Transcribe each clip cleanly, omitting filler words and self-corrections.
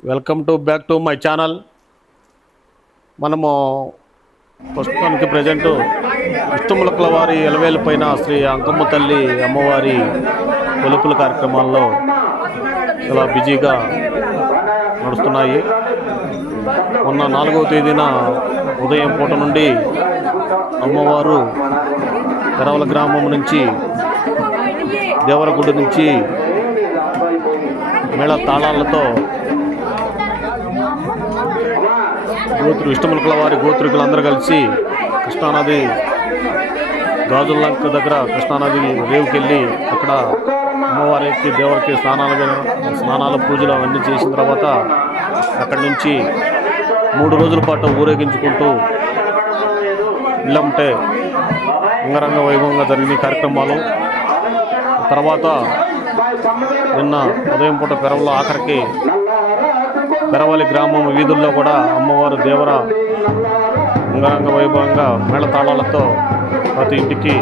Welcome back to my channel. మనము ప్రస్తుతానికి present విష్ణుములకల వారి ఎలవేలు పైన శ్రీ అంకమ్మ తల్లి అమ్మవారి కొలుపుల కార్యక్రమాల్లో చాలా బిజీగా నడుస్తున్నాయి. మొన్న 4వ తేదీన ఉదయం పూట నుండి అమ్మవారు పెరవల గ్రామం నుంచి దేవరగుడి నుంచి మేళ తాళాలతో విష్ణుములకల వారి గోత్రికులందరూ కలిసి కృష్ణానది గాజులంక దగ్గర కృష్ణానది రేవుకి వెళ్ళి అక్కడ అమ్మవారికి దేవుడికి స్నానాలు పూజలు అవన్నీ చేసిన తర్వాత అక్కడి నుంచి 3 రోజుల పాటు ఊరేగించుకుంటూ ఇల్లంటే అంగరంగ వైభవంగా జరిగిన కార్యక్రమాలు. తర్వాత నిన్న ఉదయం పూట పెరవలో ఆఖరికి పెరవలి గ్రామం వీధుల్లో కూడా అమ్మవారు దేవర అంగరంగ వైభవంగా మేళతాళాలతో ప్రతి ఇంటికి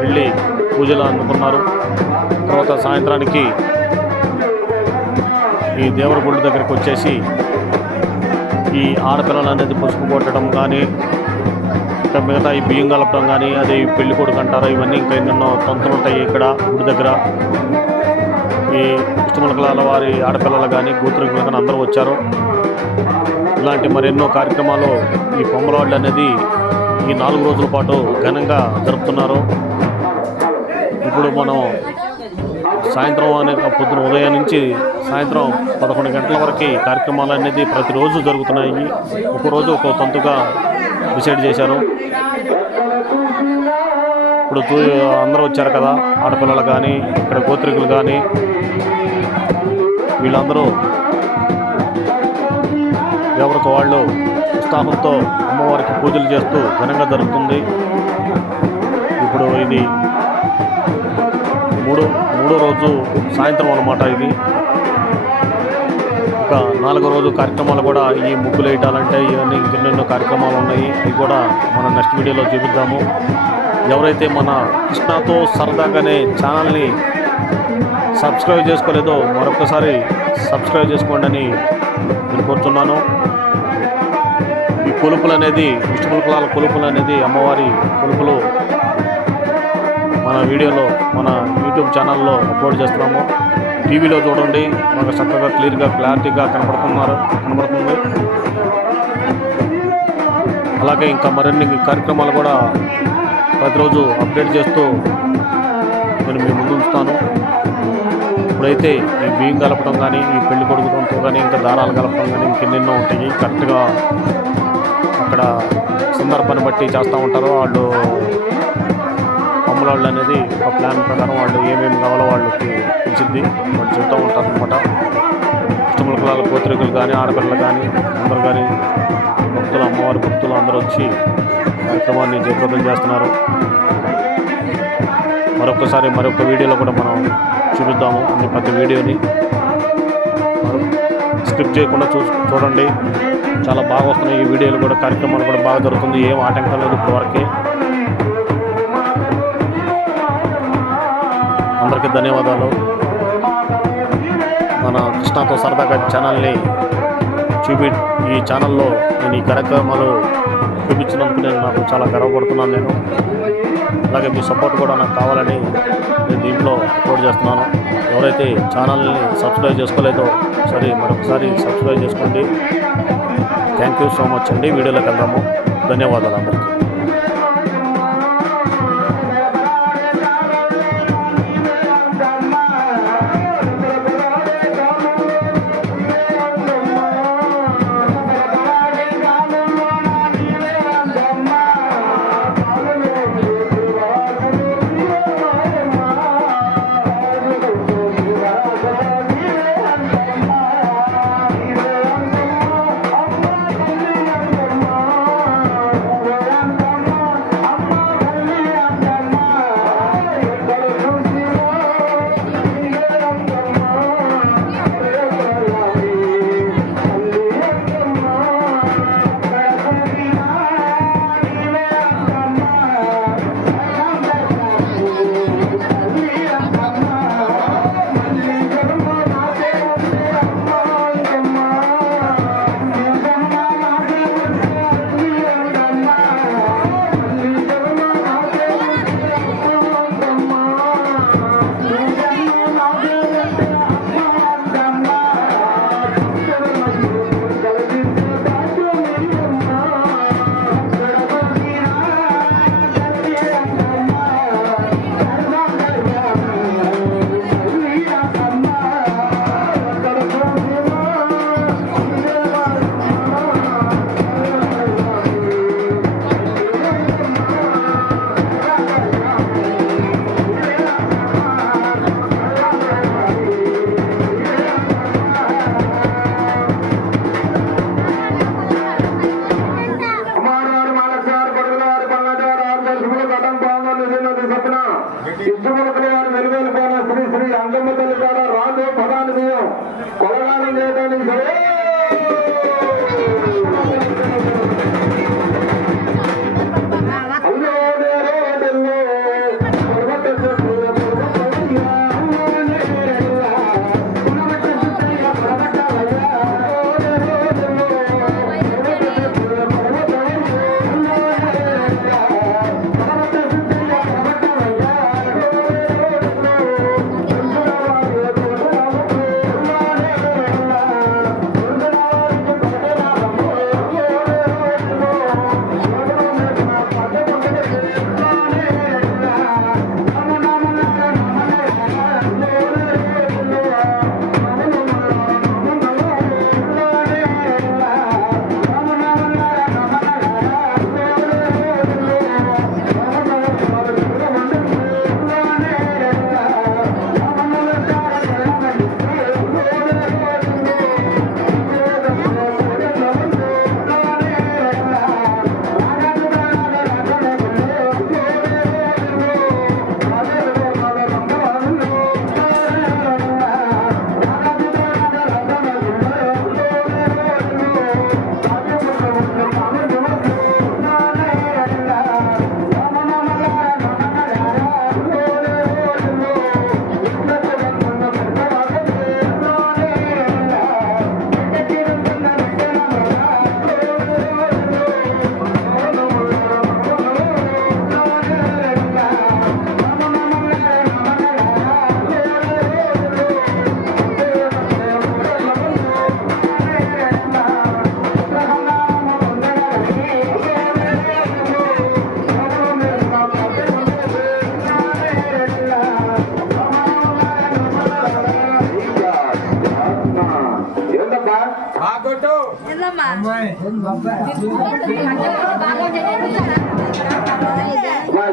వెళ్ళి పూజలు అందుకున్నారు. తర్వాత సాయంత్రానికి ఈ దేవర గుడి దగ్గరికి వచ్చేసి ఈ ఆడపిల్లలు అనేది పసుపు కొట్టడం కానీ, ఇంకా మిగతా ఈ బియ్యం కలపడం కానీ, అదే పెళ్లి కొడుకు అంటారు, ఇవన్నీ ఇంకా ఎన్నెన్నో తంతులు ఉంటాయి ఇక్కడ గుడి దగ్గర. ఈ విష్ణుములకల వారి ఆడపిల్లలు కానీ గోత్రికులు కానీ అందరూ వచ్చారు. ఇలాంటి మరెన్నో కార్యక్రమాలు ఈ పొమ్మలవాళ్ళు అనేది ఈ 4 రోజుల పాటు ఘనంగా జరుపుతున్నారు. ఇప్పుడు మనం సాయంత్రం పొద్దున ఉదయం నుంచి సాయంత్రం 11 గంటల వరకు కార్యక్రమాలు అనేది ప్రతిరోజు జరుగుతున్నాయి. ఒకరోజు ఒక్కో తంతుగా డిసైడ్ చేశారు. ఇప్పుడు అందరూ వచ్చారు కదా, ఆడపిల్లలు కానీ ఇక్కడ గోత్రికులు కానీ వీళ్ళందరూ ఎవరికి వాళ్ళు ఉత్సాహంతో అమ్మవారికి పూజలు చేస్తూ ఘనంగా జరుగుతుంది. ఇప్పుడు ఇది మూడో రోజు సాయంత్రం అన్నమాట. ఇది ఇంకా 4వ రోజు కార్యక్రమాలు కూడా ఈ ముగ్గులు వేయటాలంటే ఇవన్నీ ఇంకెన్నెన్నో కార్యక్రమాలు ఉన్నాయి. ఇవి కూడా మన నెక్స్ట్ వీడియోలో చూపిద్దాము. ఎవరైతే మన కృష్ణతో సరదాగానే ఛానల్ని సబ్స్క్రైబ్ చేసుకోలేదో మరొకసారి సబ్స్క్రైబ్ చేసుకోండి అని నేను కోరుతున్నాను. ఈ కొలుపులు అనేది విష్ణుములకల కొలుపులు అనేది అమ్మవారి కొలుపులు మన వీడియోలో మన యూట్యూబ్ ఛానల్లో అప్లోడ్ చేస్తున్నాము. టీవీలో చూడండి, మనకు చక్కగా క్లియర్గా క్లారిటీగా కనబడుతుంది. అలాగే ఇంకా మరిన్ని కార్యక్రమాలు కూడా ప్రతిరోజు అప్డేట్ చేస్తూ నేను మీ ముందు ఉంచుతాను. ఇప్పుడైతే ఈ బియ్యం కలపడం కానీ, ఈ పెళ్లి కొడుకుతో కానీ, ఇంకా దారాలు కలపడం కానీ ఇంకెన్నెన్నో ఉంటాయి. కరెక్ట్గా అక్కడ సందర్భాన్ని బట్టి చేస్తూ ఉంటారు వాళ్ళు. అమ్మలవాళ్ళు అనేది ఒక ప్లాన్ ప్రకారం వాళ్ళు ఏమేమి కావాలో వాళ్ళకి తెలిసింది వాళ్ళు చెబుతూ ఉంటారు అనమాట. విష్ణుములకల గోత్రికులు కానీ, ఆడపిల్లలు కానీ అందరూ కానీ భక్తులు, అమ్మవారి భక్తులు అందరూ వచ్చి కార్యక్రమాన్ని జయప్రదం చేస్తున్నారు. మరొక వీడియోలో కూడా మనం చూపిద్దాము ప్రతి వీడియోని. స్కిప్ చేయకుండా చూడండి, చాలా బాగా వస్తున్నాయి ఈ వీడియోలు కూడా. కార్యక్రమాలు కూడా బాగా జరుగుతుంది, ఏం ఆటంకం లేదు ఇప్పటివరకు. అందరికీ ధన్యవాదాలు. మన కృష్ణతో సరదాగా ఛానల్ని ఈ ఛానల్లో నేను ఈ కార్యక్రమాలు చూపించినందుకు నాకు చాలా గర్వపడుతున్నాను నేను. అలాగే మీ సపోర్ట్ కూడా నాకు కావాలని నేను దీంట్లో అప్లోడ్ చేస్తున్నాను. ఎవరైతే ఛానల్ని సబ్స్క్రైబ్ చేసుకోలేదో మరొకసారి సబ్స్క్రైబ్ చేసుకోండి. థ్యాంక్ యూ సో మచ్ అండి. వీడియోలోకి వెళ్దాము. ధన్యవాదాలు అందరికీ.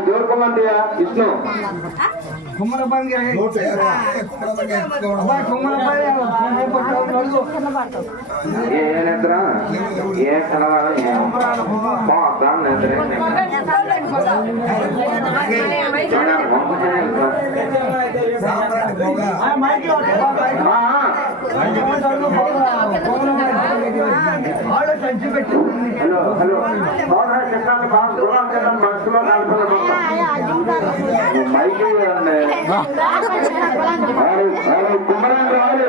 జోరుకోమండియా విష్ణు ఏనేంద్ర ఏ కలవాలి హలో హలో మైకి కుమ్మరాన్ని రావాలి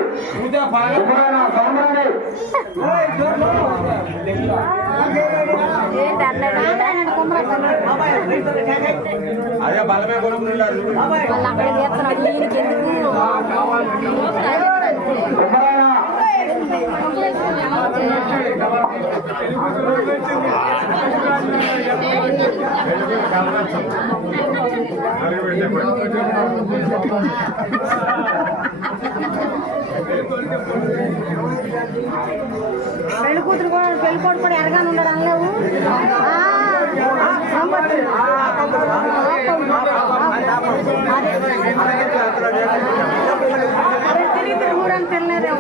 కుమ్మరాయన సౌందర్యాన్ని అదే బలమే కొనుక్కున్నారు పెళ్లి కూతురు కూడా పెళ్లి కొడుకు కూడా ఎరగానే ఉన్నాడు అనలేవు తిరిగి ఊరని తినలేదే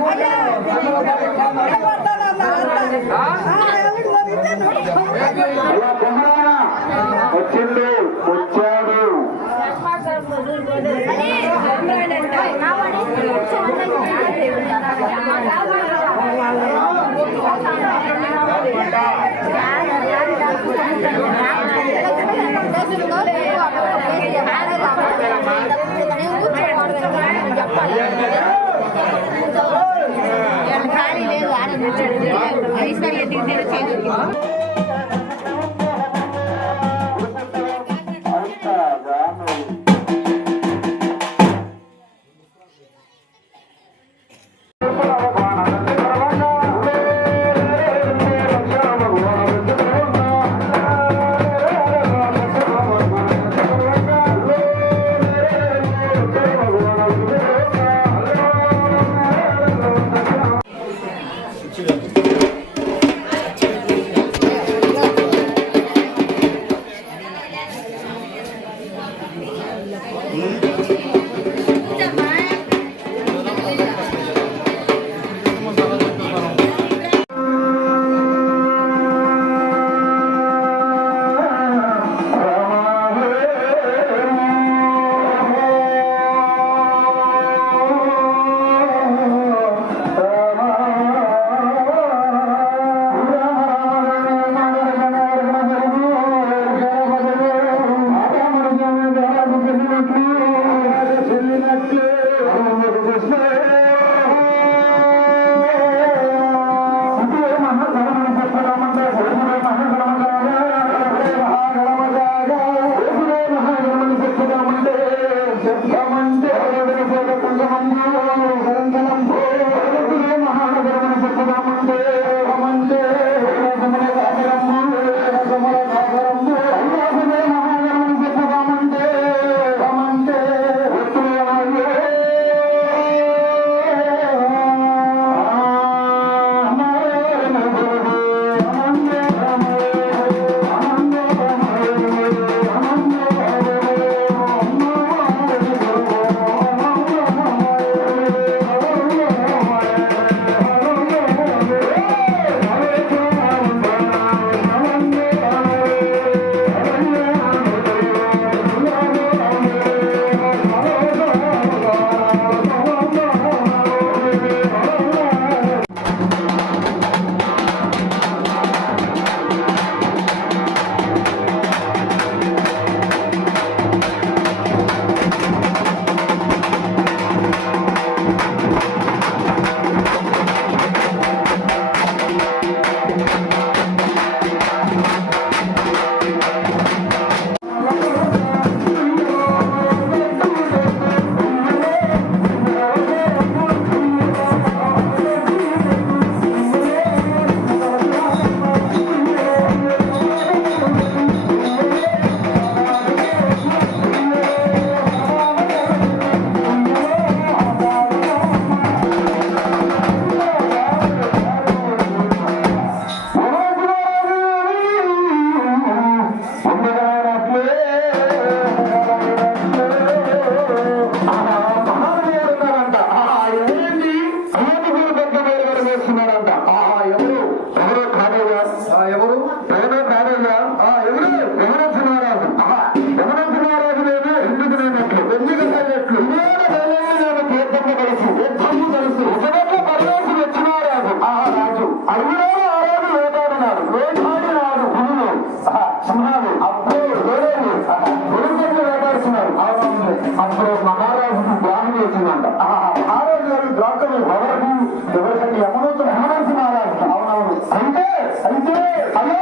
వచ్చిండు వచ్చాడు ఖాళీ లేదు చేసిందంట. మహారాజు గారు ద్రాక్షలు ఎవరికి ఎవరికంటే యమనోత్తు మహారాజు మహారాజు. అవునవును. అయితే అయితే అయ్యా